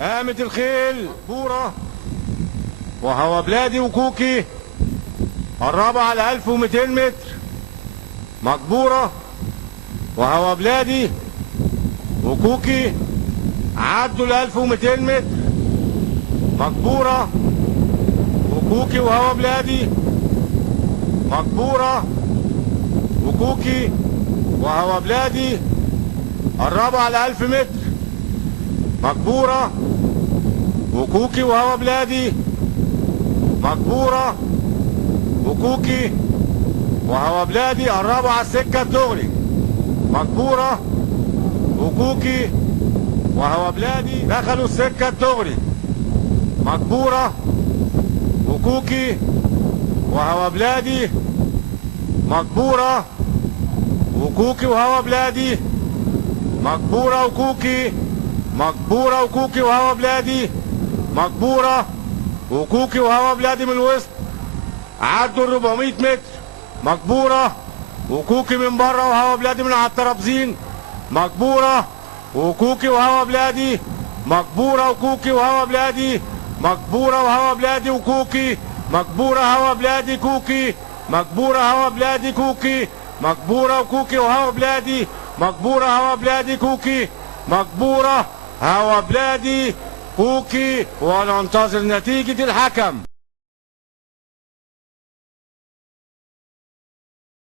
قامت الخيل بورة وهوا بلادي وكوكي قربوا على 1200 متر. مقبورة وهوا بلادي وكوكي عدوا ال 1200 متر. مقبورة وكوكي وهوا بلادي. مقبورة وكوكي وهوا بلادي قربوا على 1000 متر. مقبورة وكوكي وهوا بلادي. مقبورة وكوكي وهوا بلادي قربوا على السكة الدغري. مقبورة وكوكي وهوا بلادي دخلوا السكة الدغري. مقبورة وكوكي وهوا بلادي. مقبورة وكوكي وهوا بلادي. مقبورة وكوكي. مقبورة وكوكي وهوا بلادي. مقبورة وكوكي وهوا بلادي من الوسط عدوا ال 400 متر. مقبورة وكوكي من بره وهوا بلادي من على الترابزين. مقبورة وكوكي وهوا بلادي. مقبورة وكوكي وهوا بلادي. مقبورة وهوا بلادي وكوكي. مقبورة هوا بلادي كوكي. مقبورة هوا بلادي كوكي. مقبورة وكوكي وهوا بلادي. مقبورة هوا بلادي كوكي. مقبورة هوا بلادي كوكي وننتظر نتيجة الحكم.